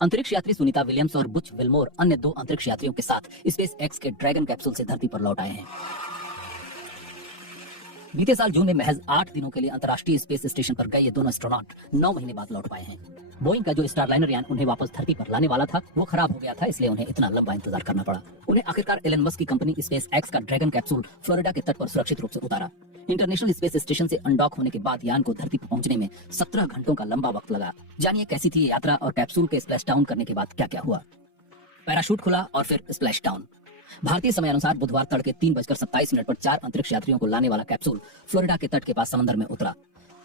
अंतरिक्ष यात्री सुनीता विलियम्स और बुच विल्मोर अन्य 2 अंतरिक्ष यात्रियों के साथ स्पेस एक्स के ड्रैगन कैप्सूल से धरती पर लौट आए हैं। बीते साल जून में महज 8 दिनों के लिए अंतर्राष्ट्रीय स्पेस स्टेशन पर गए ये दोनों एस्ट्रोनॉट 9 महीने बाद लौट पाए हैं। बोइंग का जो स्टारलाइनर यान उन्हें वापस धरती पर लाने वाला था वो खराब हो गया था, इसलिए उन्हें इतना लंबा इंतजार करना पड़ा। उन्हें आखिरकार एलन मस्क की कंपनी स्पेस एक्स का ड्रैगन कैप्सूल फ्लोरिडा के तट पर सुरक्षित रूप से उतारा। इंटरनेशनल स्पेस स्टेशन से अनडॉक होने के बाद यान को धरती पर पहुंचने में 17 घंटों का लंबा वक्त लगा। जानिए कैसी थी ये यात्रा और कैप्सूल के स्प्लैश डाउन करने के बाद क्या क्या हुआ। पैराशूट खुला और फिर स्प्लैश डाउन। भारतीय समय अनुसार बुधवार तड़के 3:27 पर 4 अंतरिक्ष यात्रियों को लाने वाला कैप्सूल फ्लोरिडा के तट के पास समंदर में उतरा।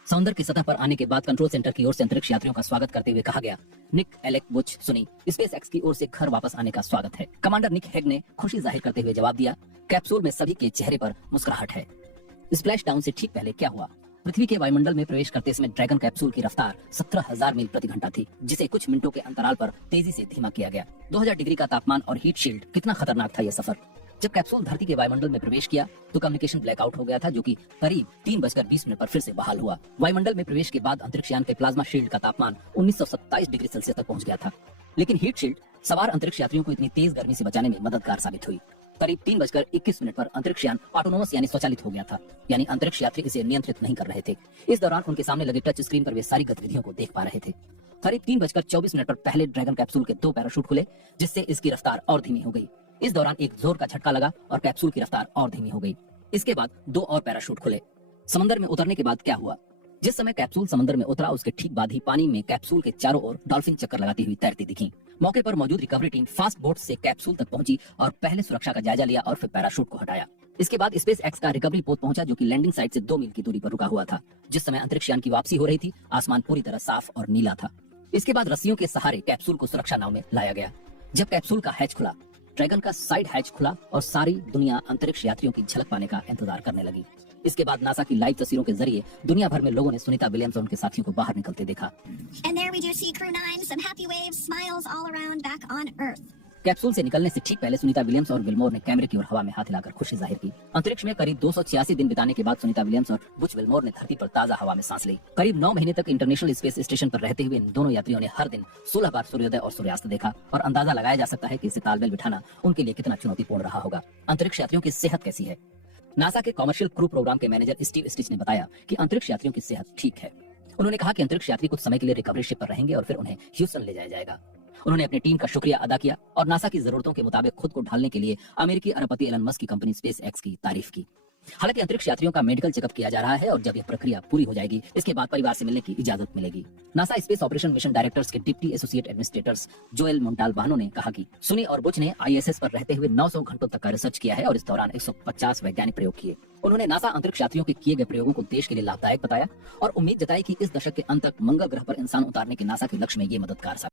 समुद्र की सतह पर आने के बाद कंट्रोल सेंटर की ओर से अंतरिक्ष यात्रियों का स्वागत करते हुए कहा गया, निक, एलेक, बुच, सुनी, स्पेस एक्स की ओर से घर वापस आने का स्वागत है। कमांडर निक हेग ने खुशी जाहिर करते हुए जवाब दिया, कैप्सूल में सभी के चेहरे पर मुस्कुराहट है। स्प्लैश डाउन से ठीक पहले क्या हुआ? पृथ्वी के वायुमंडल में प्रवेश करते समय ड्रैगन कैप्सूल की रफ्तार 17,000 मील प्रति घंटा थी, जिसे कुछ मिनटों के अंतराल पर तेजी से धीमा किया गया। 2000 डिग्री का तापमान और हीट शील्ड, कितना खतरनाक था यह सफर। जब कैप्सूल धरती के वायुमंडल में प्रवेश किया तो कम्युनिकेशन ब्लैकआउट हो गया था, जो कि करीब 3:20 पर फिर से बहाल हुआ। वायुमंडल में प्रवेश के बाद अंतरिक्ष यान के प्लाज्मा शील्ड का तापमान 1927 डिग्री सेल्सियस तक पहुंच गया था, लेकिन हीट शील्ड सवार अंतरिक्ष यात्रियों को इतनी तेज गर्मी से बचाने में मददगार साबित हुई। करीब 3:21 पर अंतरिक्ष यान ऑटोनोमस यानी स्वचालित हो गया था, यानी अंतरिक्ष यात्री इसे नियंत्रित नहीं कर रहे थे। इस दौरान उनके सामने लगे टच स्क्रीन पर वे सारी गतिविधियों को देख पा रहे थे। करीब 3:24 पर पहले ड्रैगन कैप्सूल के 2 पैराशूट खुले, जिससे इसकी रफ्तार और धीमी हो गई। इस दौरान एक जोर का झटका लगा और कैप्सूल की रफ्तार और धीमी हो गई। इसके बाद 2 और पैराशूट खुले। समंदर में उतरने के बाद क्या हुआ? जिस समय कैप्सूल समंदर में उतरा उसके ठीक बाद ही पानी में कैप्सूल के चारों ओर डॉल्फिन चक्कर लगाती हुई तैरती दिखी। मौके पर मौजूद रिकवरी टीम फास्ट बोट से कैप्सूल तक पहुंची और पहले सुरक्षा का जायजा लिया और फिर पैराशूट को हटाया। इसके बाद स्पेस एक्स का रिकवरी पोत पहुंचा, जो कि लैंडिंग साइट से 2 मील की दूरी पर रुका हुआ था। जिस समय अंतरिक्ष यान की वापसी हो रही थी, आसमान पूरी तरह साफ और नीला था। इसके बाद रस्सियों के सहारे कैप्सूल को सुरक्षा नाव में लाया गया। जब कैप्सूल का हैच खुला, ड्रैगन का साइड हैच खुला और सारी दुनिया अंतरिक्ष यात्रियों की झलक पाने का इंतजार करने लगी। इसके बाद नासा की लाइव तस्वीरों के जरिए दुनिया भर में लोगों ने सुनीता विलियम्स और उनके साथियों को बाहर निकलते देखा। And there we do see Crew 9, some happy waves, smiles all around back on Earth. Capsule से निकलने से ठीक पहले सुनीता विलियम्स और विल्मोर ने कैमरे की ओर हवा में हाथ हिलाकर खुशी जाहिर की। अंतरिक्ष में करीब 286 दिन बिताने के बाद सुनीता विलियम्स और बुच विल्मोर ने धरती पर ताजा हवा में सांस ली। करीब 9 महीने तक इंटरनेशनल स्पेस स्टेशन पर रहते हुए इन दोनों यात्रियों ने हर दिन 16 बार सूर्योदय और सूर्यास्त देखा और अंदाजा लगाया जा सकता है कि इसे तालमेल बिठाना उनके लिए कितना चुनौतीपूर्ण रहा होगा। अंतरिक्ष यात्रियों की सेहत कैसी है? नासा के कॉमर्शियल क्रू प्रोग्राम के मैनेजर स्टीव स्टिच ने बताया कि अंतरिक्ष यात्रियों की सेहत ठीक है। उन्होंने कहा कि अंतरिक्ष यात्री कुछ समय के लिए रिकवरी शिप पर रहेंगे और फिर उन्हें ह्यूस्टन ले जाया जाएगा। उन्होंने अपनी टीम का शुक्रिया अदा किया और नासा की जरूरतों के मुताबिक खुद को ढालने के लिए अमेरिकी अरबपति एलन मस्क की कंपनी स्पेस एक्स की तारीफ की। हालांकि अंतरिक्ष यात्रियों का मेडिकल चेकअप किया जा रहा है और जब यह प्रक्रिया पूरी हो जाएगी, इसके बाद परिवार से मिलने की इजाजत मिलेगी। NASA space operation mission directors के डिप्टी एसोसिएट एडमिनिस्ट्रेटर्स जोएल मोंटालबानो ने कहा कि सुनी और बुच ने आईएसएस पर रहते हुए 900 घंटों तक का रिसर्च किया है और इस दौरान 150 वैज्ञानिक प्रयोग किए। उन्होंने नासा अंतरिक्ष यात्रियों के किए गए प्रयोगों को देश के लिए लाभदायक बताया और उम्मीद जताई कि इस दशक के अंत तक मंगल ग्रह पर इंसान उतारने के नासा के लक्ष्य में ये मददगार